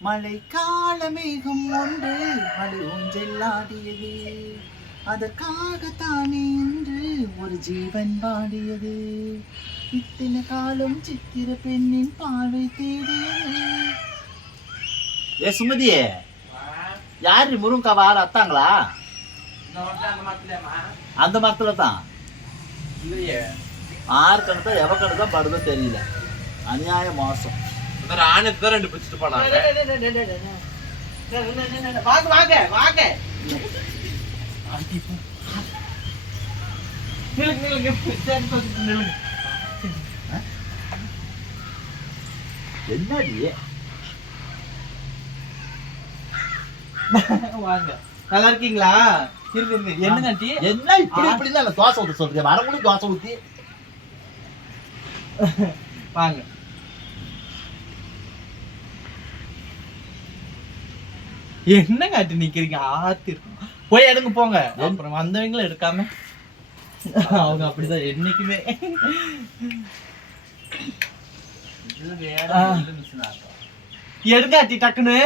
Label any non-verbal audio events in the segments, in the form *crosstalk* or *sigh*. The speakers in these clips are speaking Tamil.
மழை கால மேகம் ஒன்று மழை ஊஞ்சல் ஆடியது அதற்காகத்தானே இன்று ஒரு ஜீவன் பாடியது இத்தனை காலம் சித்திர பெண்ணின் பார்வை தேடியது. ஏ சுமதியே யாரு முருங்கா வார அத்தாங்களா? அந்த மரத்துல தான். ஆறு கணக்கா எவ கணக்கா படுதோ தெரியல. அநியாய மோசம். ஆணுக்கு தான் ரெண்டு பிடிச்சிட்டு போனாங்க. வாங்க வாங்க வாங்க. நில்லுங்க என்னடி? வாங்க. நல்லா இருக்கீங்களா? என்னங்க ஆண்டி என்ன இப்படி இப்படி தான் தோசை ஊத்த சொல்றீங்க தோசை ஊத்தி. வாங்க. என்னங்க ஆண்டி நிக்கிறீங்க? ஆத்தி. இருக்கும் போய் எடுங்க போங்க. அப்புறம் வந்தவங்களும் எடுக்காம. அவங்க அப்படிதான் என்னைக்குமே. எடுங்க ஆண்டி டக்குன்னு.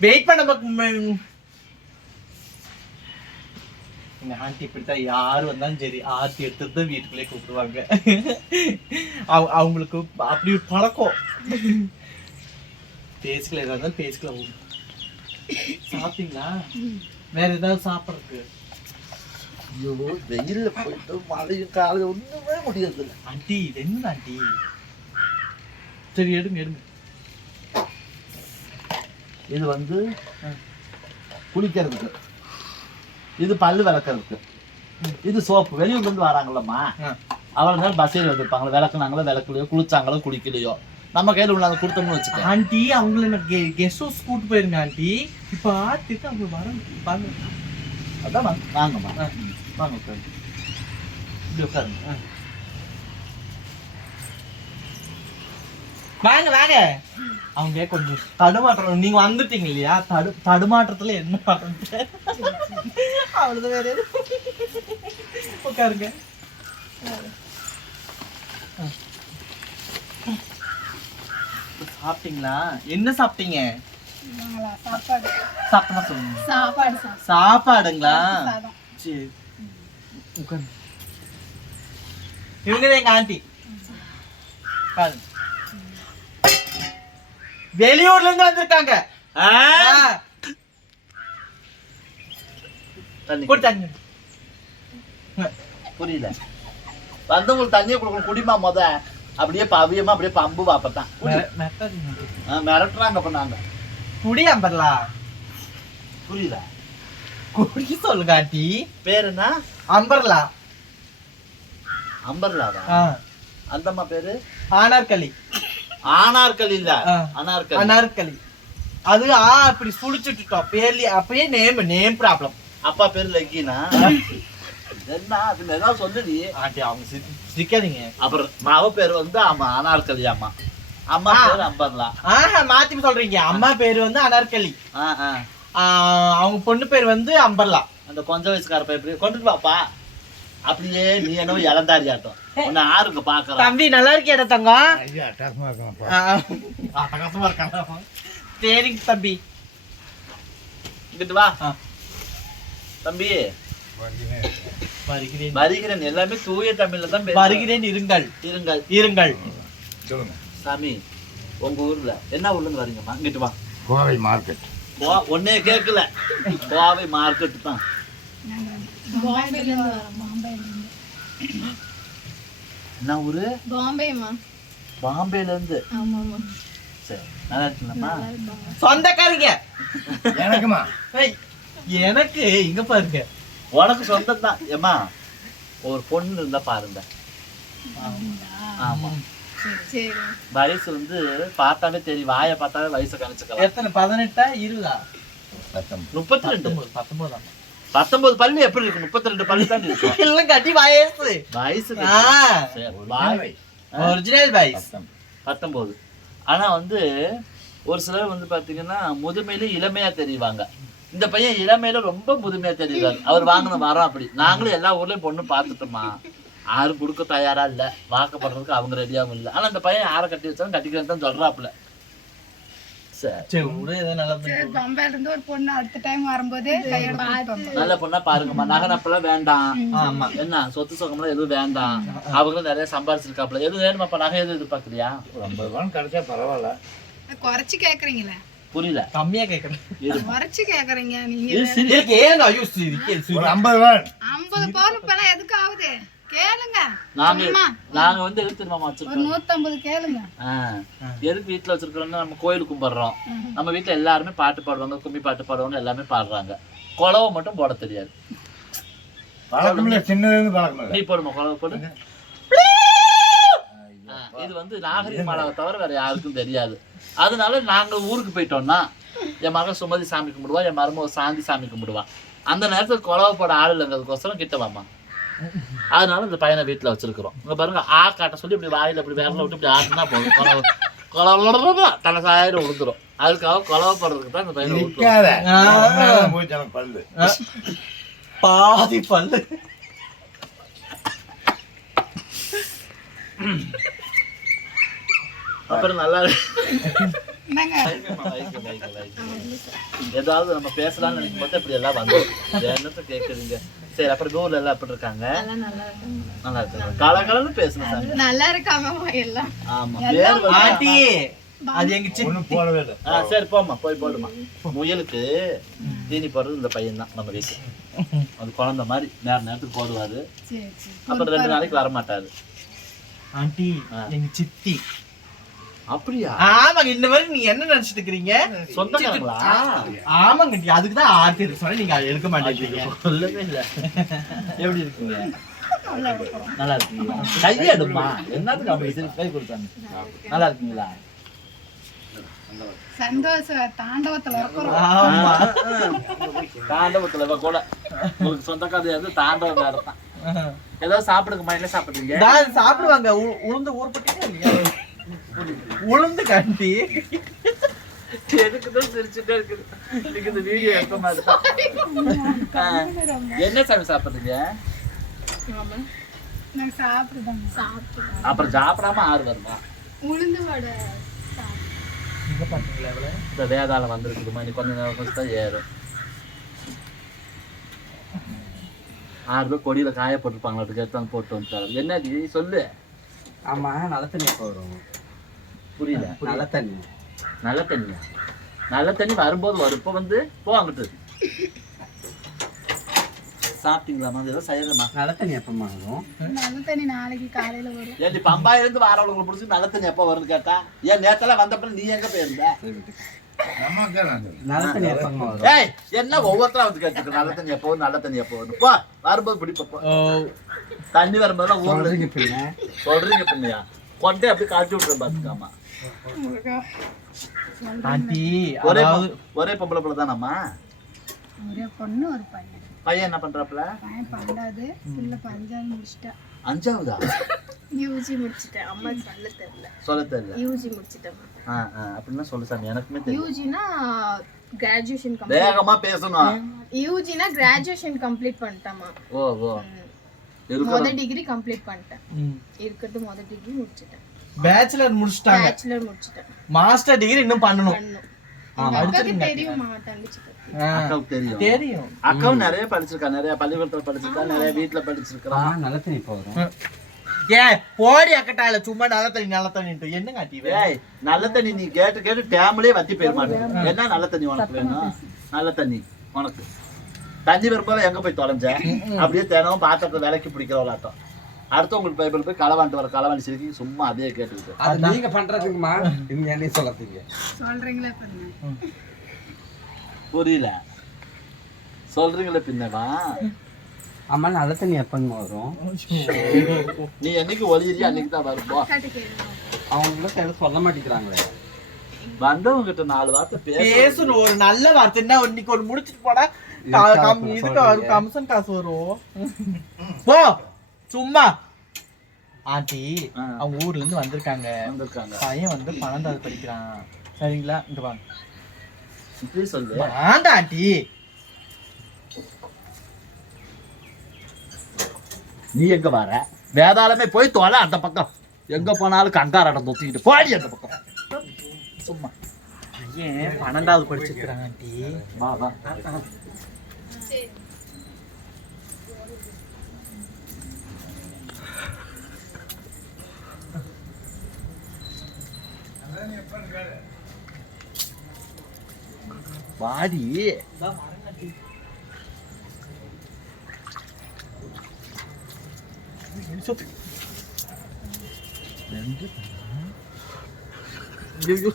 வெயிட் பண்ண பக்கம் எங்க ஆண்டி இப்படித்தான் யாரு வந்தாலும் சரி ஆர்த்தி எடுத்துட்டு தான் வீட்டுக்குள்ளே கூப்பிடுவாங்க. அவ- அவங்களுக்கு அப்படி ஒரு பழக்கம். பேசிக்கல ஏதா இருந்தாலும் பேசிக்கலாம் சாப்பிட்டீங்களா? வேற ஏதாவது சாப்பிட்றதுக்கு? ஐயோ வெயில்ல போயிட்டு மழையும் காலையும் ஒண்ணுமே முடியாது ஆண்டி இது என்ன ஆண்டி? சரி எடுங்க எடுங்க. இது வந்து. குளிக்கிறதுக்கு. இது பல்லு விளக்குறதுக்கு. இது சோப்பு. வெளியூர்ல இருந்து வராங்கல்லம்மா. ஆ. அவ்வளவு நேரம் பஸ்ஸில் வந்திருப்பாங்களோ. விளக்குனாங்களோ விளக்குலையோ குளிச்சாங்களோ குளிக்கலையோ. நம்ம கையில உள்ள அதை கொடுத்தோம்னு வச்சுக்க ஆண்டி அவங்கள நான் கெஸ்ட் ஹவுஸ் கூட்டு போயிருங்க ஆண்டி. இப்ப ஆத்திட்டு அவங்க வர பாருங்க அதான் வாங்க வாங்கம்மா. வாங்க உட்காருங்க. இப்படி உட்காருங்க. வாங்க வாங்க. அவங்க கொஞ்சம் தடுமாற்றம் நீங்க வந்துட்டீங்க இல்லையா? தடு தடுமாற்றத்துல என்ன பண்றது அவ்வளவுதான் வேற உட்காருங்க. சாப்பிட்டீங்களா? என்ன சாப்பிட்டீங்க? நாங்களா? சாப்பாடு. சாப்பிட்டா சொல்லுங்க. சாப்பாடு சாப்பிட்டோம். சாப்பாடுங்களா. சரி. உட்காருங்க. இவங்க எங்க ஆண்டி? பாருங்க. வெளியூர்ல இருந்து வந்திருக்காங்க. புரியல. வந்தவங்களுக்கு தண்ணியை கொடுக்கணும். குடிமா முத. அப்படியே பவியமா அப்படியே பம்பு மெத்தடிங்க. மிரட்டுறாங்க பண்ணாங்க குடி அம்பர்லா. புரியல. குடி சொல்லுங்க ஆண்டி பேர் என்ன அம்பர்லா. அம்பர்லாவா? அந்தம்மா பேரு? ஆனார்கலி. ஆனார்கள் இல்ல. அனார்கள் அனார்கலி. அது ஆ அப்படி சுடிச்சுட்டோம் பேர்லி அப்பயே நேம் நேம் ப்ராப்ளம். அப்பா பேரு லெக்கினா? என்ன? அது ஏதாவது சொல்லுடி? ஆண்டி அவங்க சி- சிரிக்காதீங்க. அப்புறம் மாவ பேர் வந்து ஆமா அனார்களி அம்மா. அம்மா. பேர் அம்பர்லா. ஆஹா மாத்தி சொல்றீங்க. அம்மா பேர் வந்து அனார்கலி. அவங்க பொண்ணு பேர் வந்து அம்பர்லா. அந்த கொஞ்ச வயசுக்கார பையன் கொண்டுட்டு வாப்பா அப்படியே நீ என்னவோ *laughs* இளந்தாரியாட்டம். உன்னை ஆறுங்க பாக்கலாம் தம்பி நல்லா இருக்கியாடா தங்கம் ஐயா அட்டகாசமா இருக்காங்க சரிங்க தம்பி. இங்கிட்டு வா. ஆ. தம்பி. வருகிறேன். வருகிறேன். எல்லாமே தூய தமிழ்ல தான். வருகிறேன் இருங்கள். இருங்கள். இருங்கள். சொல்லுங்க. சாமி உங்க ஊர்ல என்ன ஊர்ல இருந்து வரீங்கம்மா? இங்கிட்டு வா. கோவை மார்க்கெட். ஒன்னே கேட்கல. கோவை மார்க்கெட் தான். என்ன ஊரு? பாம்பேம்மா. பாம்பேல இருந்து. ஆமாம்மா. சரி நல்லா இருப்பாங்க. சொந்தக்காரங்க. எனக்குமா? ஏய், எனக்கு இங்க பாருங்க. உனக்கு சொந்தம் தான் ஏம்மா ஒரு பொண்ணு இருந்தா பாருங்க. ஆமா. சரி, சரி. வயசு வந்து பார்த்தாலே தெரியும். வாயை பார்த்தாலே வயசை கணிச்சுக்கலாம். எத்தனை? பதினெட்டா இருபதா? முப்பத்தி ரெண்டு பத்தொன்பது பத்தொன்பது பல்லு எப்படி இருக்கு? முப்பத்தி ரெண்டு பல்லு தான் இருக்கும் *laughs* இல்ல கட்டி வயசு. வயசு ஒரிஜினல் வயசு. பத்தொன்பது. ஆனா வந்து ஒரு சிலர் வந்து பாத்தீங்கன்னா முதுமையில இளமையா தெரிவாங்க. இந்த பையன் இளமையில ரொம்ப முதுமையா தெரியுறாரு அவர் வாங்கின மரம் அப்படி. நாங்களும் எல்லா ஊர்லயும் பொண்ணு பார்த்துட்டோமா யாரும் கொடுக்க தயாரா இல்ல. வாக்கப்படுறதுக்கு அவங்க ரெடியாகவும் இல்ல. ஆனா இந்த பையன் யாரை கட்டி வச்சாலும் கட்டிக்கிறேன்னு தான் சொல்றாப்புல. நல்லா பொண்ணு பாருங்கம்மா. நகை நப்பெல்லாம் வேண்டாம். ஆமா. என்ன? சொத்து சுகம்லாம் எதுவும் வேண்டாம். அவங்களும் நிறைய சம்பாதிச்சிருக்காப்புல எதுவும் வேணுமாப்பா? நகை எதுவும் எதிர்பார்க்கறியா ஒரு ஐம்பது ரூபான்னு கிடைச்சா பரவாயில்ல. குறைச்சு கேக்குறீங்களே. புரியல. கம்மியா கேக்குறேன். கேக்குறீங்க நீங்க இது சிரி- எனக்கு ஏன் ஐயோ சிரிக்க ஒரு ஐம்பது ரூபாய். ஐம்பது பவுன் இப்பெல்லாம் எதுக்கு ஆகுது கேளுங்க நாங்க வந்து எதுக்கு தெரியுமா ஒரு வச்சிருக்கோம்? நூத்தம்பது கேளுங்க. எதுக்கு வீட்டுல வச்சிருக்கிறோம்னா நம்ம கோயில் கும்பிடுறோம். நம்ம வீட்டுல எல்லாருமே பாட்டு பாடுவாங்க கும்மி பாட்டு பாடுவாங்க எல்லாமே பாடுறாங்க. குழவை மட்டும் போட தெரியாது. நீ போடுமா குழவை போடு? ஆ, இது வந்து நாகரிக மாலாவை தவிர வேற யாருக்கும் தெரியாது. அதனால நாங்க ஊருக்கு போயிட்டோம்னா என் மகன் சுமதி சாமி கும்பிடுவா என் மருமக சாந்தி சாமி கும்பிடுவா. அந்த நேரத்துல குழவை போட ஆள் இல்லைங்கிறதுக்கோசரம் கிட்ட வாமா அதனால இந்த பையனை வீட்டுல வச்சிருக்கிறோம். இங்க பாருங்க ஆ காட்ட சொல்லி இப்படி வாயில இப்படி விரல விட்டு இப்படி ஆட்டினா போதும். குழவை குழவை தலை சாயிரம் விழுந்துரும் அதுக்காக குழவை போடுறதுக்கு தான் இந்த பையனை பல்லு. பாதி பல்லு. அப்புறம் நல்லா. ஏதாவது நம்ம பேசலாம்னு நினைக்கும் போது இப்படி எல்லாம் வந்து என்னத்த கேக்குறீங்க? சரி அப்புறம் ஊர்ல எல்லாம் எப்படி இருக்காங்க? நல்லா இருக்காங்க காலகாலம்னு பேசணும் சாமி. நல்லா இருக்காங்க எல்லாம். ஆமா. பேர் ஆண்டி அது எங்க போடவே இல்லை. ஆ, சரி போம்மா. போய் போடுமா முயலுக்கு தீனி போடுறது இந்த பையன் தான் நம்ம வீட்டுல அது குழந்தை மாதிரி நேர நேரத்துக்கு போடுவாரு. சரி சரி. அப்புறம் ரெண்டு நாளைக்கு வர மாட்டாரு ஆண்டி எங்க சித்தி அப்படியா? ஆமாங்க இந்த மாதிரி நீங்க என்ன நினைச்சிட்டு இருக்கிறீங்க சொந்தக்காரங்களா? ஆமாங்க அதுக்கு தான் ஆர்த்தி சொன்னா நீங்க அதை எடுக்க மாட்டேங்கிறீங்க. சொல்லவே இல்ல. எப்படி இருக்கீங்க? நல்லா இருக்கீங்களா? கையெடுமா என்னத்துக்கு அவங்க சரி கை கொடுத்தாங்க? நல்லா இருக்கீங்களா? சந்தோஷ தாண்டவத்துல இருக்கிறோம் ஆமா. தாண்டவத்துல கூட உங்களுக்கு சொந்தக்காரர் வந்து தாண்டவம் வேற தான் ஏதாவது சாப்பிடுங்கம்மா என்ன சாப்பிடுறீங்க? சாப்பிடுவாங்க. உ- உளுந்து ஊர்பட்டீங்க இல்லையா? உளுந்து கண்டி. எதுக்கு தான் சிரிச்சுட்டே இருக்குது. இன்னைக்கு இந்த வீடியோ எடுத்த மாதிரி தான் என்ன சாமி சாப்பிடுறீங்க? அப்புறம் சாப்பிடாம ஆறு வருமா? உளுந்து வடை இந்த வேதாளம் வந்துருக்குதுமா இன்னைக்கு கொஞ்ச நேரம் கழிச்சு தான் ஏறும். ஆறு பேர் கொடியில காய போட்டுருப்பாங்களா அதுக்கு எடுத்து போட்டு வந்துட்டாரு. என்ன நீ சொல்லு. ஆமா நல்ல தண்ணி எப்போ வரும் புரியல. நல்ல தண்ணி. நல்ல தண்ணியா? நல்ல தண்ணி வரும்போது வரும். இப்போ வந்து போ அங்கிட்டு. சாப்பிட்டீங்களாமா அது ஏதோ செய்யறமா நல்ல தண்ணி எப்பமா வரும்? நல்ல தண்ணி நாளைக்கு காலையில வரும். ஏன் பம்பாயில இருந்து வாரவங்களை பிடிச்சி நல்ல தண்ணி எப்போ வரும்னு கேட்டா? ஏன் நேத்தெல்லாம் வந்தப்ப நீ எங்க போயிருந்த? என்ன ஒவ்வொருத்தரும் வந்து கேட்டுருக்கு நல்ல தண்ணி எப்போ நல்ல தண்ணி எப்போ வரும்? போ வரும்போது பிடிப்போ தண்ணி ஊர்ல சொல்றீங்க பின்ன. சொல்றீங்க கொண்டே அப்படி காய்ச்சி விட்டுறேன் பாத்துக்காமா ஆண்டி ஒரே பொம்பளை பிள்ளை தானம்மா? ஒரே பொண்ணு ஒரு பையன். பையன் என்ன பண்றாப்புல? பையன் பன்னெண்டாவது பிள்ளை பஞ்சாவது முடிச்சிட்டா. அஞ்சாவதா? யூஜி முடிச்சிட்டேன் அம்மா சொல்ல தெரியல. சொல்ல தெரியல. யூஜி முடிச்சிட்டேன் ஆ ஆ அப்படின்னா சொல்லு சாமி எனக்குமே தெரியும். யூஜினா கிராஜுவேஷன் கம்ப்ளீட் வேகமா பேசணும். யூஜினா கிராஜுவேஷன் கம்ப்ளீட் பண்ணிட்டேமா ஓ ஓ. மொதல் டிகிரி கம்ப்ளீட் பண்ணிட்டேன். ம். இருக்கட்டும் மொதல் டிகிரி முடிச்சிட்டேன். பேச்சுலர் முடிச்சிட்டாங்க. பேச்சுலர் முடிச்சிட்டேன். மாஸ்டர் டிகிரி இன்னும் பண்ணணும். தெரியுமா தெரியும். தெரியும். அக்காவும் நிறைய படிச்சிருக்கா நிறைய பள்ளிக்கூடத்துல படிச்சிருக்கா நிறைய வீட்டுல படிச்சிருக்கா. நல்ல தண்ணி எப்போ வரும். ஏ போடி அக்கட்டாயில சும்மா நல்ல தண்ணி நல்ல தண்ணிட்டு என்ன காட்டி ஏய் நல்ல தண்ணி நீ கேட்டு கேட்டு டேம்லயே வத்தி போயிட மாட்டேங்குது. என்ன நல்ல தண்ணி உனக்கு வேணும்? நல்ல தண்ணி உனக்கு. தண்ணி வரும்போது எங்க போய் தொலைஞ்ச? அப்படியே தினமும் பாத்திரத்தை விலைக்கு பிடிக்கிறவளாட்டம் அடுத்தவங்களுக்கு பைபிள் போய் களவாண்டு வர களவாணி சிரிக்கி சும்மா அதே கேட்டுக்கிட்டு. அது நீங்க பண்றதுக்குமா? நீங்க என்ன சொல்லாதீங்க சொல்றீங்களே புரியல. சொல்றீங்களே பின்னவா? ஆமா நல்ல தண்ணி எப்பமா வரும்? நீ என்னைக்கு ஒளியிறியா அன்னைக்கு தான் வரும்போ அக்காட்ட கேளுங்க அவங்க கூட சில சொல்ல மாட்டேங்கிறாங்களே. வந்தவங்க கிட்ட நாலு வார்த்தை பேச பேசணும். ஒரு நல்ல வார்த்தை. என்ன இன்னைக்கு ஒரு முடிச்சிட்டு போனா இதுக்கு கமிஷன் காசு வரும். போ. சும்மா. ஆண்டி. அவங்க ஊர்ல இருந்து வந்திருக்காங்க. வந்திருக்காங்க. பையன் வந்து பன்னெண்டாவது படிக்கிறான். சரிங்களா? இங்க வாங்க. சொல்லு. வேண்டாம் ஆண்டி. நீ எங்க வர? வேதாளமே போய் தொலை அந்த பக்கம். எங்க போனாலும் கங்காராட்டம் தொத்திக்கிட்டு போடி அந்த பக்கம். சும்மா. பன்னெண்டாவது படிச்சிருக்கிறாங்க ஆண்டி. வா வா. வாடி. ஐயோ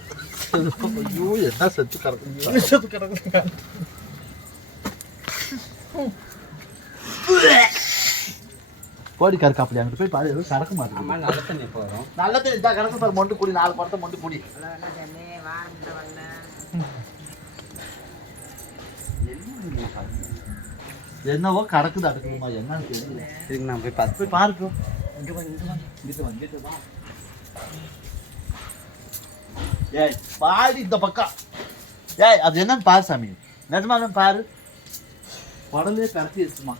ஐயோ. என்ன செத்து கிடக்கு செத்து கிடக்குதுங்க கோடி கருக்காப்படி அங்கிட்டு போய் பாரு எதுவும் கடக்க மாட்டேங்குது நல்ல தண்ணி வரும். நல்ல தண்ணி தான் கிடக்கு பாரு மொண்டு குடி நாலு படத்தை மொண்டு குடி என்னவோ கடக்குது அடுக்குமா என்னன்னு தெரியல. இதுக்கு நான் போய் பார்த்து போய் பாருக்கோ. இங்க வா இங்க வா. இங்கிட்டு வா இங்கிட்டு வா. ஏய் பாடி இந்த பக்கம். ஏய் அது என்னன்னு பாரு சாமி. நிஜமாவே பாரு. உடலே கரட்டிடுச்சுமா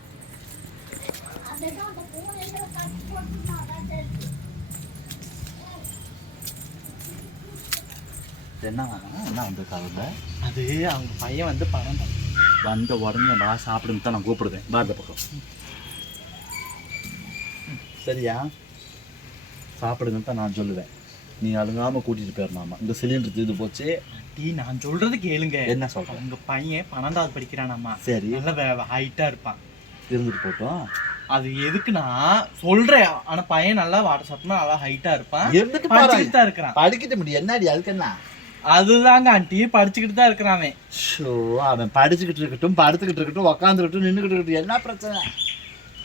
என்ன வேணாம் என்ன வந்திருக்காங்க அது அவங்க பையன் வந்து பன்னெண்டாவது வந்த உடனே வா சாப்பிடுன்னு தான் நான் கூப்பிடுவேன் வா இந்த பக்கம். சரியா? சாப்பிடுங்கன்னு தான் நான் சொல்லுவேன். நீ அழுங்காம கூட்டிட்டு போயிடலாமா இந்த சிலிண்டர் தீர்ந்து போச்சு. டீ நான் சொல்றது கேளுங்க. என்ன சொல்றேன் உங்க பையன் பன்னெண்டாவது படிக்கிறானாமா? சரி. நல்ல ஹைட்டா இருப்பான். இருந்துட்டு போட்டோம். அது எதுக்குன்னா சொல்றேன். ஆனா பையன் நல்லா வாட்ஸ்அப்னா நல்லா ஹைட்டா இருப்பான். படிச்சுக்கிட்டு தான் இருக்கிறான். படிக்கிட்ட முடியும் என்னடி அதுக்கு என்ன அதுதாங்க ஆண்டி படிச்சுக்கிட்டு தான் இருக்கிறான் அவன். ஷோ அவன் படிச்சுக்கிட்டு இருக்கட்டும் படுத்துக்கிட்டு இருக்கட்டும் உக்காந்துக்கிட்டும் நின்றுக்கிட்டு இருக்கட்டும். என்ன பிரச்சனை?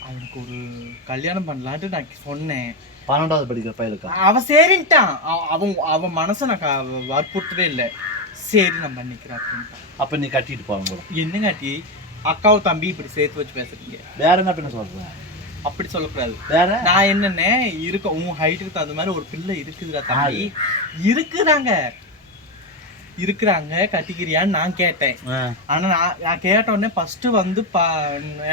அவனுக்கு ஒரு கல்யாணம் பண்ணலான்ட்டு நான் சொன்னேன். பன்னெண்டாவது படிக்கிற பையனுக்கா? அவன் சரின்ட்டான். அவ- அவன் அவன் மனசை நான் வற்புறுத்தவே இல்லை. சரி நான் பண்ணிக்கிறேன் அப்படின்ட்டான். அப்ப நீ கட்டிட்டு போவாங்க என்னங்க ஆண்டி அக்காவும் தம்பி இப்படி சேர்த்து வச்சு பேசுறீங்க. வேற என்ன பண்ண சொல்றேன் அப்படி சொல்லக்கூடாது. வேற? நான் என்னன்னே இருக்க உன் ஹைட்டுக்கு தகுந்த மாதிரி ஒரு பிள்ளை இருக்குதுடா தம்பி. இருக்குறாங்க இருக்கிறாங்க கட்டிக்கிறியான்னு நான் கேட்டேன். ஆனா நான் நான் கேட்ட உடனே ஃபர்ஸ்ட் வந்து ப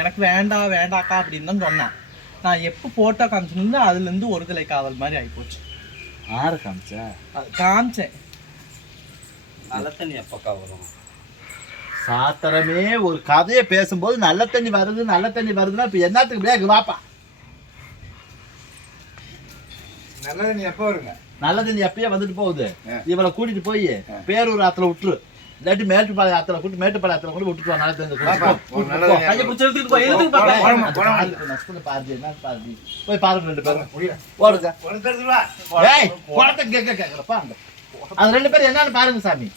எனக்கு வேண்டாம் வேண்டாக்கா அப்படின்னு தான் சொன்னான். நான் எப்போ போட்டோ காமிச்சிருந்தோ அதுல இருந்து ஒரு தலை காதல் மாதிரி ஆயிப்போச்சு. ஆறு காமிச்சா? அது காமிச்சேன். நல்ல தண்ணி எப்போக்கா வரும். சாத்திரமே ஒரு கதையை பேசும்போது நல்ல தண்ணி வருது நல்ல தண்ணி வருதுன்னா இப்ப என்னத்துக்கு பேக்கு வாப்பா. நல்லது நீ எப்போ வருங்க? நல்ல தண்ணி எப்பயே வந்துட்டு போகுது. இவளை கூட்டிட்டு போய் பேரூர் ஆத்துல விட்டுரு. இல்லாட்டி மேட்டுப்பாளைய ஆத்துல கூட்டு மேட்டுப்பாளைய ஆத்துல கூட விட்டுட்டு வா நல்ல தண்ணி பாருடி, என்ன பாருடி. போய் பாருங்க ரெண்டு பேரும். ஓடுங்க. கேட்கறப்பா அது ரெண்டு பேரும் என்னன்னு பாருங்க சாமி.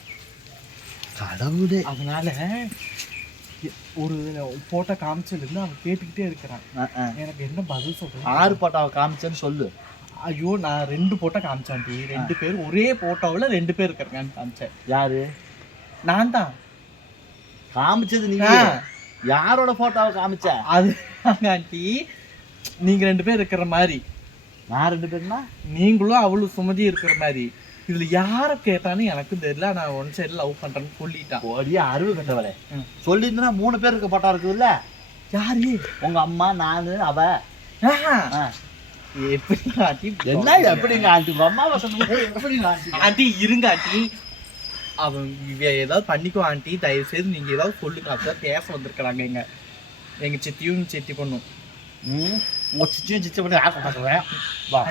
கடவுளே. அதனால ஒரு போட்டோ காமிச்சதுல இருந்து அவன் கேட்டுக்கிட்டே இருக்கிறான். எனக்கு என்ன பதில் சொல்றேன் ஆறு போட்டாவை காமிச்சேன்னு சொல்லு. ஐயோ நான் ரெண்டு போட்டோ காமிச்சான்டி. ரெண்டு பேர் ஒரே போட்டோவுல ரெண்டு பேர் இருக்கிறாங்கன்னு காமிச்சேன். யாரு? நான் தான். காமிச்சது நீங்க. யாரோட போட்டோவை காமிச்ச? அது ஆண்டி. நீங்க ரெண்டு பேர் இருக்கிற மாதிரி. நான் ரெண்டு பேருனா நீங்களும் அவளும் சுமதி இருக்கிற மாதிரி. இதுல யார கேட்டான்னு எனக்கும் தெரியல. நான் ஒன் சைடு லவ் பண்றேன்னு சொல்லிட்டான். ஒரே அறிவு கட்டவளே. சொல்லியிருந்தா மூணு பேர் இருக்க போட்டா இருக்குல்ல யாரு? உங்க அம்மா நானு அவ. எப்படி ஆண்டி என்ன எப்படிங்க ஆண்டி எப்படிங்க ஆண்டி இருங்க ஆண்டி அவன் ஏதாவது பண்ணிக்கோ ஆண்டி. தயவு செய்து நீங்க ஏதாவது சொல்லுங்க. அப்பதான் பேச வந்திருக்கிறாங்க எங்க எங்க சித்தியும் சித்தி பொண்ணும். ம்? உங்க சிச்சியும் சிச்சி பண்ணி ஆக்க பார்க்குறேன் வா.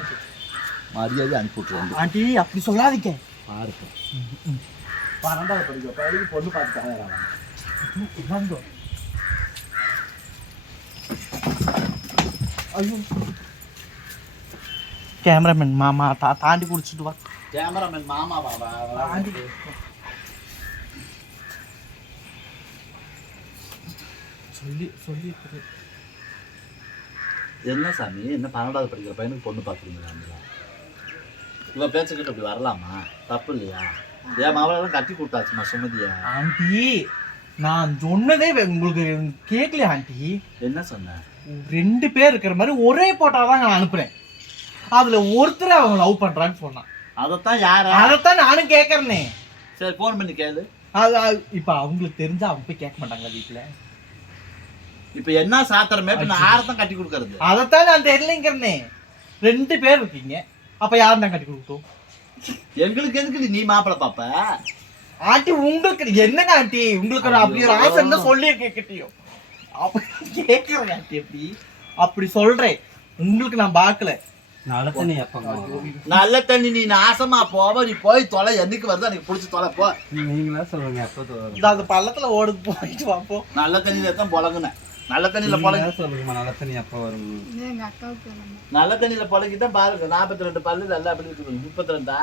மரியாதை அனுப்பி விட்டுருவாங்க ஆண்டி. அப்படி சொல்லாதீங்க. பாருங்க. பன்னெண்டாவது படிக்க பழகி பொண்ணு பார்த்து. ஐயோ. கேமராமேன் மாமா தா தாண்டி குடிச்சிட்டு வா. கேமராமேன் மாமா பாபா தாண்டி. சொல்லி சொல்லி. என்ன சாமி? என்ன பன்னெண்டாவது படிக்கிற பையனுக்கு பொண்ணு பார்த்துருந்தீங்களா இவன் பேச்சுக்கிட்டு இப்படி வரலாமா? தப்பு இல்லையா? என் மாவளெல்லாம் கட்டி கொடுத்தாச்சுமா சுமதியா. ஆண்டி நான் சொன்னதே உங்களுக்கு கேட்கலையா ஆண்டி. என்ன சொன்ன? ரெண்டு பேர் இருக்கிற மாதிரி ஒரே போட்டோ தான் நான் அனுப்புறேன். அதுல ஒருத்தர் அவங்க லவ் பண்றான்னு சொன்னான். அதைத்தான் யாரா? அதைத்தான் நானும் கேட்கறனே சரி ஃபோன் பண்ணி கேளு. அது அது- இப்ப அவங்களுக்கு தெரிஞ்சா அவங்க போய் கேட்க மாட்டாங்களா வீட்டுல இப்போ என்ன சாத்திரமே? இப்போ நான் யாரத்தான் கட்டி கொடுக்கறது. அதைத்தான் நான் தெரியலங்கிறனே. ரெண்டு பேர் இருக்கீங்க. அப்ப யார் நான் கட்டி கொடுக்கட்டும் எங்களுக்கு எதுக்கு நீ மாப்பிள்ளை பாப்ப? ஆண்டி உங்களுக்கு என்னங்க ஆண்டி? உங்களுக்கு ஒரு அப்படி ஒரு ஆசை இருந்தா சொல்லி கேட்கட்டியும் அப்படி கேட்கறேன் ஆண்டி எப்படி? அப்படி சொல்றேன். உங்களுக்கு நான் பார்க்கல. நல்ல தண்ணி நீ நாசமா போவ நீ போய் தொலை என்னைக்கு வருதோ எனக்கு பிடிச்சி தொலை போ. நீங்களா சொல்லுங்க இந்த அந்த பள்ளத்துல ஓடுது போயிட்டு வாப்போம் நல்ல தண்ணியில தான் பொழங்குனேன். நல்ல தண்ணியில நீங்களா சொல்லுங்கம்மா நல்ல தண்ணி எப்போ வரும். நல்ல தண்ணியில பொழங்கிதான் பாருங்க நாற்பத்தி ரெண்டு பல்லு எல்லாம் அப்படி இருக்குது முப்பத்தி ரெண்டா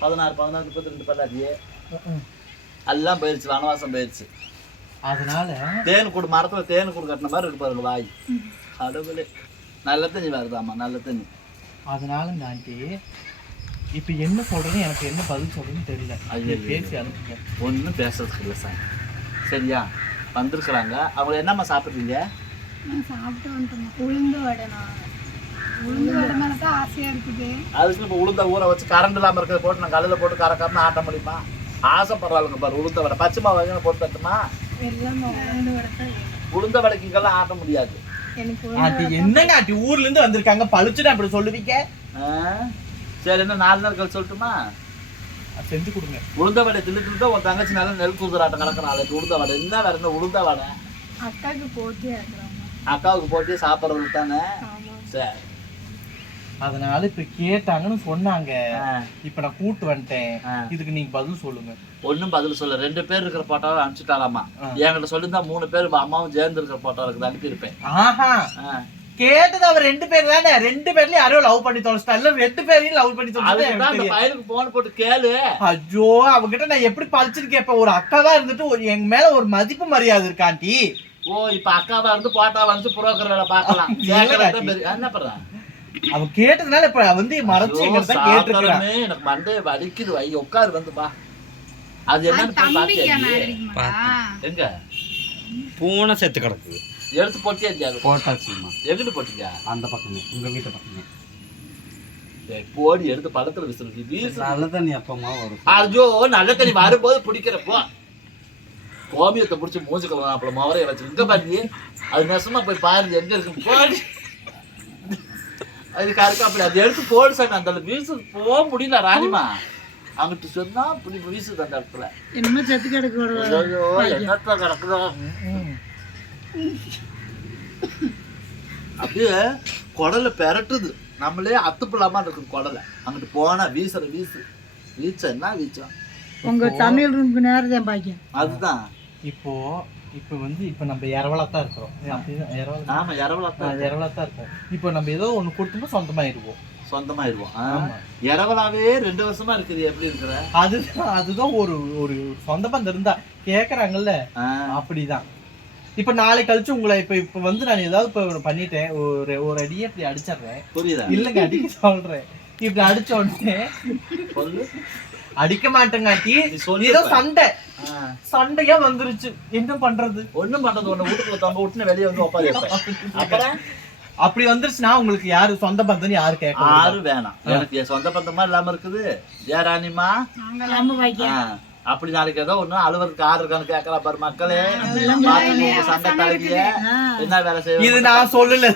பதினாறு பதினாறு முப்பத்தி ரெண்டு பல்லாடியே எல்லாம் போயிருச்சு வனவாசம் போயிருச்சு. அதனால? தேன் கூடு மரத்துல தேன் கூடு கட்டின மாதிரி இருக்கு பாருங்க வாய். கடவுளே. நல்ல தண்ணி வருதாம்மா நல்ல தண்ணி. அதனால இந்த ஆண்டி இப்ப என்ன சொல்றேன்னு எனக்கு என்ன பதில் சொல்றேன்னு தெரியல. நீங்க பேசி அனுப்புங்க. ஒன்றும் பேசுறதுக்கு இல்லை சார். சரியா? வந்திருக்கிறாங்க. அவங்க என்னம்மா சாப்பிட்றீங்க? நான் சாப்பிட்டு வந்துட்டோம் உளுந்து உளுந்து வடை மேலே தான் ஆசையாக இருக்குது. அதுக்கு இப்போ உளுந்த ஊற வச்சு கரண்ட் இல்லாமல் இருக்கிறத போட்டு நான் கல்லில் போட்டு கறக்காம ஆட்ட முடியுமா ஆசைப்படுறாளுங்க பாரு உளுந்த வடை. பச்சை மாவு போட்டு தட்டுமா எல்லாம் உளுந்து வடை தான் வேணும். உளுந்த வடைக்குங்கெல்லாம் ஆட்ட முடியாது. ஆண்டி என்னங்க ஆண்டி ஊர்ல இருந்து வந்திருக்காங்க. பழிச்சுட்டு அப்படி சொல்லுவீங்க? சரி என்ன நாலு நாள் கழிச்சு சொல்லட்டுமா? அது செஞ்சு கொடுங்க. உளுந்த வடை தின்னுட்டு இருந்தா உன் தங்கச்சி நல்ல நெல் குதிராட்டம் கிடக்குற நாளைக்கு உளுந்த வடை என்ன வேற என்ன உளுந்த வடை அக்காவுக்கு போட்டியா அக்காவுக்கு போட்டு சாப்பிட்றது தானே? ஆமா. சரி. அதனால இப்ப கேட்டாங்கன்னு சொன்னாங்க. இப்ப நான் கூட்டு வந்துட்டேன். இதுக்கு நீங்க பதில் சொல்லுங்க. ஒன்றும் பதில் சொல்ல ரெண்டு பேர் இருக்கிற போட்டோவை அனுப்பிச்சுட்டாலாமா? என்கிட்ட சொல்லியிருந்தா மூணு பேர் அம்மாவும் சேர்ந்து இருக்கிற போட்டோ இருக்குது அனுப்பியிருப்பேன். ஆஹா. கேட்டது அவர் ரெண்டு பேர் தானே? ரெண்டு பேர்லயும் யாரோ லவ் பண்ணி தொலைச்சிட்டா? இல்ல ரெண்டு பேரையும் லவ் பண்ணி தான் தொலைச்சிட்டா பையனுக்கு போன் போட்டு கேளு. ஐயோ அவகிட்ட நான் எப்படி பழிச்சுட்டு கேட்பேன். ஒரு அக்காவா இருந்துட்டு எங்க மேல ஒரு மதிப்பு மரியாதை இருக்காண்டி ஓ இப்ப அக்காவா இருந்து போட்டா வந்து புரோக்கர் வேலை பார்க்கலாம். என்ன பண்ற அவன் கேட்டதுனால இப்ப வந்து மறைச்சு எங்கிட்ட எனக்கு மண்டே வலிக்குது வை உட்காரு வந்து பா. அது? எங்க? பூனை செத்து கிடக்குது. எடுத்து போட்டியா இல்லையா? போட்டாச்சுமா. எங்கிட்டு போட்டீங்க? அந்த பக்கமே உங்க வீட்டு பக்கமே. டேய், போடி எடுத்து பழத்துல விசிறு வீசு. நல்ல தண்ணி எப்பமா வரும். ஐயோ நல்ல தண்ணி வரும்போது பிடிக்கிறப்போ கோமியத்தை பிடிச்சி மூஞ்சி கலவரம் அப்பள மவரைய வச்சு. இங்க பாருங்க அது நெசமா போய் பாரு எங்க இருக்கு? போடி. அது கருக்கு அப்படி அது எடுத்து போடு சார் அந்த வீசு போக முடியல ராணிமா. அங்கிட்டு சொன்னா இப்படி வீசுது அந்த இடத்துல. என்னமோ செத்து கிடக்கு கிடக்குதோ. அப்படியே குடலை பெரட்டுது. நம்மளே அத்துப்பில்லாம இருக்குது குடலை. அங்கிட்டு போனா வீசுற வீசு. வீச்ச என்ன வீச்சம் உங்க சமையல் ரூமுக்கு நேரம் தான் பாக்கியம். அதுதான். இப்போ இப்போ வந்து இப்போ நம்ம இரவலா தான் இருக்கிறோம் அப்படிதான் இரவலா ஆமா இரவலாத்தான் இரவலா தான் இருக்கோம் இப்போ நம்ம ஏதோ ஒண்ணு கொடுத்தோம்னா சொந்தமாயிருவோம். ஆமா. இரவலாவே ரெண்டு வருஷமா இருக்குது எப்படி இருக்கிற? அதுதான் அதுதான் ஒரு ஒரு சொந்த பந்தம் இருந்தா கேக்குறாங்கல்ல. அப்படிதான். இப்ப நாளை கழிச்சு உங்களை இப்ப இப்ப வந்து நான் ஏதாவது இப்ப பண்ணிட்டேன். ஒரு ஒரு அடியே இப்படி அடிச்சிடுறேன். புரியுதா? இல்லங்க அடிக்க சொல்றேன். இப்படி அடிச்ச உடனே அடிக்க மாட்டேங்காட்டி. ஏதோ. சண்டை. சண்டையா வந்துருச்சு. என்ன பண்றது? ஒண்ணும் பண்றது ஒண்ணு. வீட்டுக்குள்ள தொங்க விட்டுன்னு வெளியே வந்து உட்காந்து அப்புறம்? அப்படி வந்துருச்சுன்னா உங்களுக்கு யாரு சொந்த பந்தம் யாரு கேட்க யாரும் வேணாம். எனக்கு என் சொந்த பந்தமா இல்லாம இருக்குது. ஏ ராணிமா நம்ம பாக்கியம் ஆ, அப்படி நாளைக்கு ஏதோ ஒண்ணு அலுவலகத்துக்கு ஆறு இருக்கான்னு கேட்கறா பாரு மக்களே. சண்டை தலைவிய என்ன வேலை இது செய்ய நான் சொல்லல.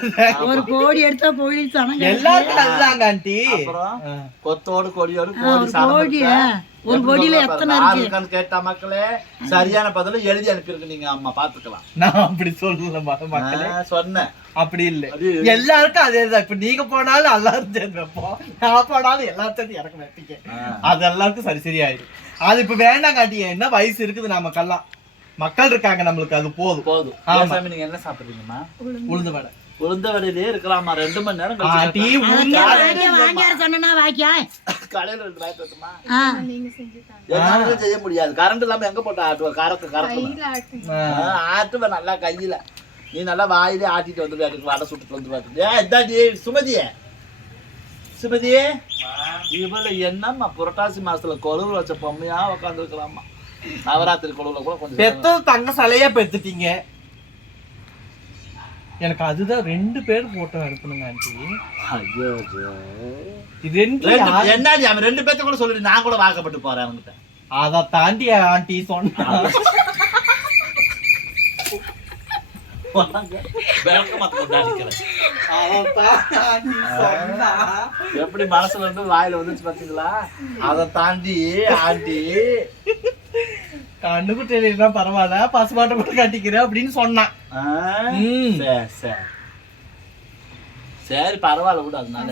ஒரு கோடி எடுத்தா போய் சனம் எல்லாருக்கும் அதுதாங்க ஆண்டி. அப்புறம். கொத்தோடு கொடியோடு கோடி இருக்கா? ஒரு எத்தனை இருக்கு? கேட்டா மக்களே சரியான பதில எழுதி அனுப்பியிருக்கு நீங்க அம்மா பாத்துக்கலாம் நான் அப்படி சொல்லல மக்களே. சொன்னேன். அப்படி இல்ல. அது எல்லாருக்கும் அதேதான் இப்ப நீங்க போனாலும் எல்லாரும் சேர்ந்து வைப்போம் நான் போனாலும் வைப்பீங்க ஆ. அது எல்லாருக்கும் சரி சரி ஆயிடும் அது இப்ப வேண்டாம் காட்டி என்ன வயசு இருக்குது நமக்கெல்லாம்? மக்கள் இருக்காங்க நம்மளுக்கு அது போதும். போதும். ஆமா. நீங்க என்ன சாப்பிடுறீங்கம்மா? உளுந்து வடை. உளுந்த வடையிலே இருக்கலாமா? ரெண்டு மணி நேரம் கடையில செய்ய முடியாது. கரண்ட் இல்லாம எங்க போட்டு ஆட்டுவ? கரத்து கரத்து கையில ஆட்டுங்க. ஆட்டுவ நல்லா கையில. நீ நல்லா வாயிலே ஆட்டிட்டு வந்து எனக்கு வடை சுட்டுட்டு வந்து பாட்டு இதாடி சுமதியே. சுமதியே. இவள என்னம்மா புரட்டாசி மாசத்துல கொழுவு வச்ச பொம்மையா உட்காந்து இருக்கலாமா நவராத்திரி கொழுவுல கூட கொஞ்சம் பெத்தது தங்க சிலையா பெத்துட்டீங்க. எனக்கு அதுதான் ரெண்டு பேர் போட்டோ அனுப்பணுங்க ஆண்டி. ஐயோ. இது ரெண்டு என்னடி அவன் ரெண்டு பேர்த்த கூட சொல்லிட்டு நான் கூட வாக்கப்பட்டு போறேன் அவன்கிட்ட. அத தாண்டி ஆண்டி சொன்னா. எப்படி மனசுல இருந்து வாயில வந்துச்சு பாத்தீங்களா? அதை தாண்டி ஆண்டி கண்ணுக்கு தெரியலனா பரவாயில்ல. பசுமாட்டை கூட கட்டிக்கிறேன் அப்படின்னு சொன்னான். சரி சரி சரி பரவாயில்ல விடு அதனால.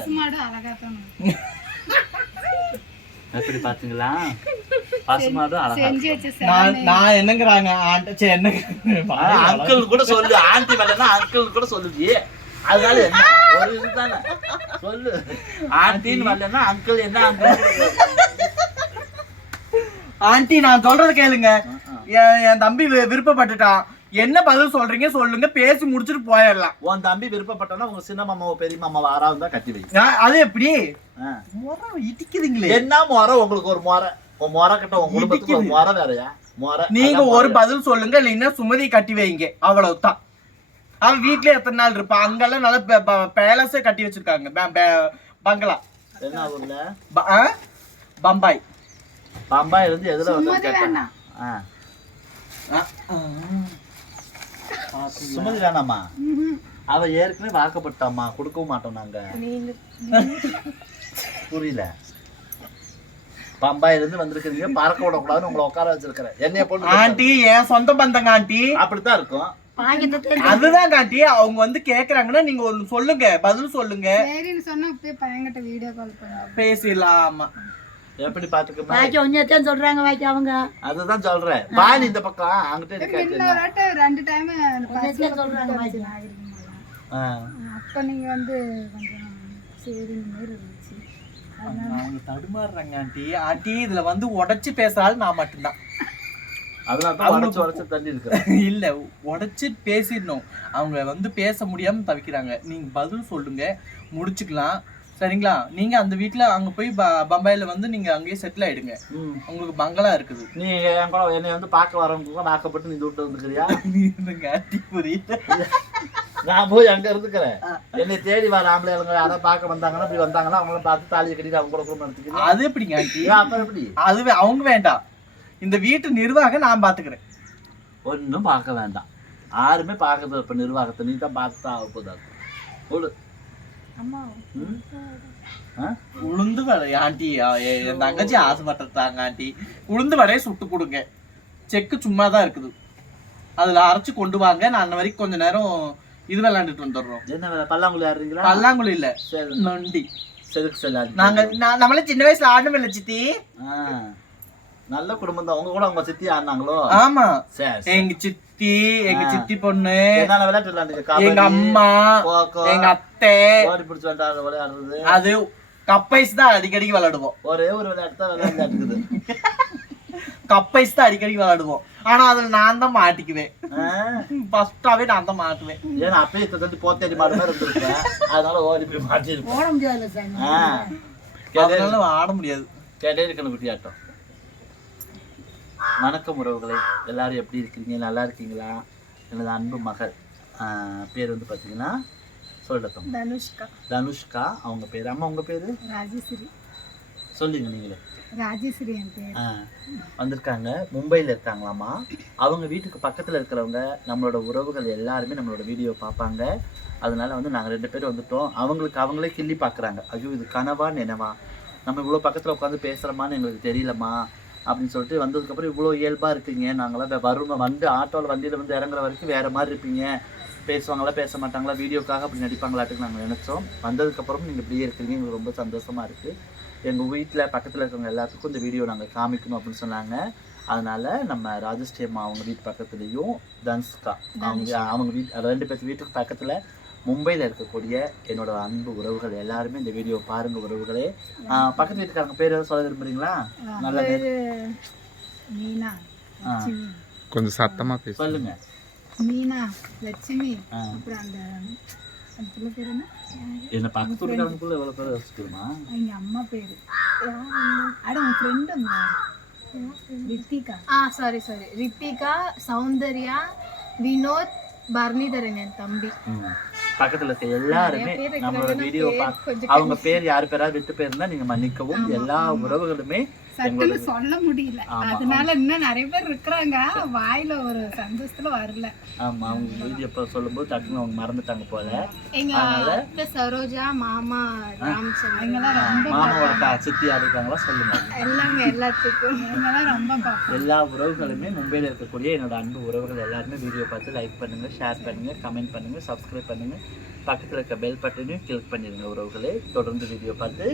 எப்படி பாத்தீங்களா? பசுமாடும் அழகா நான் என்னங்கிறாங்க? ஆண்ட சே என்ன? ஆ, அங்கிள் கூட சொல்லு. ஆண்டி மேலனா அங்கிள் கூட சொல்லுவி அதனால என்ன? ஒரு இதுதானே. சொல்லு. ஆண்டின்னு வரலன்னா அங்கிள் என்ன அங்கிள் ஆண்டி நான் சொல்றத கேளுங்க. என் தம்பி விருப்பப்பட்டுட்டான். என்ன பதில் சொல்றீங்க சொல்லுங்க பேசி முடிச்சுட்டு போயிடலாம். உன் தம்பி விருப்பப்பட்டனா உங்க சின்ன மாமாவோ பெரிய மாமாவோ ஆறாவது தான் கட்டி வை நான் அது எப்படி. முறை இடிக்குதுங்களே. என்ன முறை உங்களுக்கு ஒரு முறை. உன் முறை கிட்ட உன் குடும்பத்துக்கு ஒரு முறை வேறயா? முறை. நீங்க ஒரு. பதில் சொல்லுங்க இல்லைன்னா சுமதி கட்டி வைங்க. அவ்வளவுதான். அவன் வீட்லயே எத்தனை நாள் இருப்பான் அங்கெல்லாம் நல்ல பேலஸே கட்டி வச்சிருக்காங்க. பங்களா. என்ன ஊர்ல? ப- ஆ? பம்பாய் பம்பாயில இருந்து எதுல வந்து சுமதி கேட்டேன். சுமதி வேணாமா. அவ ஏற்கனவே வாக்கப்பட்டாம்மா கொடுக்கவும் மாட்டோம் நாங்க. நீங்க புரியல. பம்பாயில இருந்து வந்திருக்கிறீங்க பறக்க விடக்கூடாதுன்னு உங்களை உட்கார வச்சிருக்கிறேன். என்னைய பொண்ணு ஆண்டி என் சொந்த பந்தங்க ஆண்டி. அப்படித்தான் இருக்கும். அதுதான் ஆண்டி. அவங்க வந்து கேக்குறாங்கன்னா நீங்க ஒண்ணு சொல்லுங்க பதில் சொல்லுங்க. சரின்னு சொன்னா வீடியோ கால் பேசிடலாமா? எப்படி பாத்துக்கமா பாக்கி ஒன்னத்தான் சொல்றாங்க பாக்கி அவங்க. அதுதான் சொல்றேன். பாணி இந்த பக்கம் அங்கிட்ட ரெண்டு டைம் ஒன்னத்தான் சொல்றாங்க பாக்கி அப்ப நீங்க வந்து கொஞ்சம் சரி அவங்க தடுமாறுறாங்க ஆண்டி. ஆண்டி இதுல வந்து உடைச்சு பேசுறாள் நான் மட்டும்தான். *laughs* இல்ல உடைச்சு பேசிடணும். அவங்க வந்து பேச முடியாம தவிக்கிறாங்க. நீங்க பதில் சொல்லுங்க முடிச்சுக்கலாம். சரிங்களா? நீங்க அந்த வீட்ல அங்க போய் பம்பாயில வந்து நீங்க அங்கேயே செட்டில் ஆயிடுங்க. உங்களுக்கு பங்களா இருக்குது. நீ என் கூட என்னை வந்து பார்க்க வரவங்க நாக்கப்பட்டு நீ விட்டு வந்துக்கிறியா *laughs* இருங்க ஆண்டி புரியல *laughs* நான் போய் அங்க இருந்துக்கிறேன். என்னை தேடி வர ஆம்பளைங்க யாராவது பார்க்க வந்தாங்கன்னா இப்படி வந்தாங்கன்னா அவங்கள பார்த்து தாலியை கட்டிட்டு அவங்க கூட குடும்பம் நடத்திக்கிறேன் அது எப்படிங்க ஆண்டி? அப்புறம் எப்படி? அதுவே அவங்க வேண்டாம். இந்த வீட்டு நிர்வாகம் நான் பாத்துக்கிறேன் ஒன்றும் பார்க்க வேண்டாம். யாருமே பார்க்கறது இப்போ நிர்வாகத்தை நீ தான் பார்த்து தான் ஆக போதாது? உளுந்து வடை ஆண்டி. என் தங்கச்சி ஆசைப்பட்டிருந்தாங்க ஆண்டி. உளுந்து வடையை சுட்டு கொடுங்க. செக்கு சும்மா தான் இருக்குது. அதுல அரைச்சு கொண்டு வாங்க. நான் அன்ன வரைக்கும் கொஞ்ச நேரம் இது விளையாண்டுட்டு வந்துடுறோம். என்ன வேலை? பல்லாங்குழி ஆடுறீங்களா? பல்லாங்குழி இல்ல. சரி. நொண்டி. செதுக்கு செல்லாது நாங்க நான் நம்மளே சின்ன வயசுல ஆடணும் இல்லை சித்தி. ஆ. நல்ல குடும்பம் தான் உங்க கூட உங்க சித்தி ஆடினாங்களோ? ஆமா. சரி சரி. எங்க சித்தி எங்க ஆ. சித்தி பொண்ணு எங்க அம்மா எங்க அத்தை. விளையாடுறது விளையாடுறது. அது கப்பைஸ் தான் அடிக்கடிக்கு விளையாடுவோம். ஒரே ஒரு விளையாட்டு தான் விளையாண்டுக்குது கப்பைஸ் *laughs* தான் அடிக்கடி விளையாடுவோம். ஆனா அதுல நான் தான் மாட்டிக்குவேன்? ஃபர்ஸ்டாவே நான் தான் மாட்டுவேன். ஏன்னா அப்பயே தள்ளி போத்தேடி மாடு மாதிரி இருந்திருப்பேன். அதனால ஓடி போய் மாட்டிருப்பேன் ஓட. கேட்டே அதனால ஆட முடியாது. கேட்டே இருக்கணும் குட்டியாட்டம். வணக்கம் உறவுகளே. எல்லாரும் எப்படி இருக்கீங்க? நல்லா இருக்கீங்களா? எனது அன்பு மகள். பேர் வந்து பார்த்தீங்கன்னா சொல்லட்டும். தனுஷ்கா. தனுஷ்கா. அவங்க பேர்? அம்மா உங்க பேரு? ராஜேஸ்வரி சொல்லுங்க நீங்களே. ராஜேஸ்வரி வந்திருக்காங்க. மும்பையில் இருக்காங்களாமா அவங்க வீட்டுக்கு பக்கத்தில் இருக்கிறவங்க நம்மளோட உறவுகள் எல்லாருமே நம்மளோட வீடியோ பார்ப்பாங்க. அதனால வந்து நாங்கள் ரெண்டு பேரும் வந்துட்டோம். அவங்களுக்கு அவங்களே கிள்ளி பார்க்குறாங்க. ஐயோ இது கனவா நினைவா? நம்ம இவ்வளோ பக்கத்தில் உட்காந்து பேசுகிறோமான்னு எங்களுக்கு தெரியலம்மா. அப்படின்னு சொல்லிட்டு வந்ததுக்கப்புறம் இவ்வளோ இயல்பாக இருக்கீங்க. நாங்களாம் வே- வருவோம் வந்து ஆட்டோவில் வண்டியில் வந்து இறங்குற வரைக்கும் வேறு மாதிரி இருப்பீங்க. பேசுவாங்களா பேச மாட்டாங்களா வீடியோக்காக அப்படி நடிப்பாங்களாட்டுக்கு நாங்கள் நினச்சோம். வந்ததுக்கப்புறம் நீங்கள் இப்படியே இருக்கீங்க. எங்களுக்கு ரொம்ப சந்தோஷமாக இருக்குது எங்கள் வீட்டில் பக்கத்தில் இருக்கிறவங்க எல்லாத்துக்கும் இந்த வீடியோ நாங்கள் காமிக்கணும் அப்படின்னு சொன்னாங்க. அதனால நம்ம ராஜஸ்ரீ அம்மா அவங்க வீட்டு பக்கத்துலேயும் தன்ஸ்கா அவங்க அவங்க வீட் ரெண்டு பேர்த்து வீட்டுக்கு பக்கத்தில் மும்பையில் இருக்கக்கூடிய என்னோட அன்பு உறவுகள் எல்லாருமே இந்த வீடியோ பாருங்க உறவுகளே. பக்கத்து வீட்டுக்காரங்க பேர் எதாவது சொல்ல விரும்புறீங்களா? நல்ல பேரு மீனா ஆ, லட்சுமி. கொஞ்சம் சத்தமா பேசு சொல்லுங்க. மீனா லட்சுமி. அப்புறம் அந்த என்ன? பக்கத்து வீட்டுக்காரங்களுக்குள்ள பேர் வச்சுக்கணுமா? எங்க அம்மா பேரு. அட உன் ஃப்ரெண்டு ரித்திகா. ஆ சாரி சாரி ரித்திகா சௌந்தர்யா வினோத் பரணிதரன் என் தம்பி. பக்கத்துல இருக்க எல்லாருமே நம்மளோட. வீடியோ அவங்க பேர் யார் பேராவது விட்டு போயிருந்தா நீங்க மன்னிக்கவும் எல்லா உறவுகளுமே சட்டுன்னு சொல்ல முடியல. அதனால இன்னும் நிறைய பேர் இருக்கிறாங்க. வாயில ஒரு சந்தோஷத்துல வரல. ஆமா அவங்க வீடியோ இப்போ சொல்லும்போது டக்குன்னு அவங்க மறந்துட்டாங்க போல. எங்க சரோஜா மாமா ராமச்சந்திரன். மாமாவோட சித்தி யார் இருக்காங்களா சொல்லுங்க. எல்லாமே எல்லாத்துக்கும். ரொம்ப எல்லா உறவுகளுமே மும்பையில் இருக்கக்கூடிய என்னோட அன்பு உறவுகள் எல்லாருமே வீடியோ பார்த்து லைக் பண்ணுங்க ஷேர் பண்ணுங்க கமெண்ட் பண்ணுங்க சப்ஸ்கிரைப் பண்ணுங்க. பக்கத்தில் இருக்க பெல் பட்டனையும் கிளிக் பண்ணிடுங்க உறவுகளே. தொடர்ந்து வீடியோ பார்த்து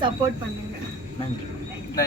சப்போர்ட் பண்ணுங்க. நன்றி. 那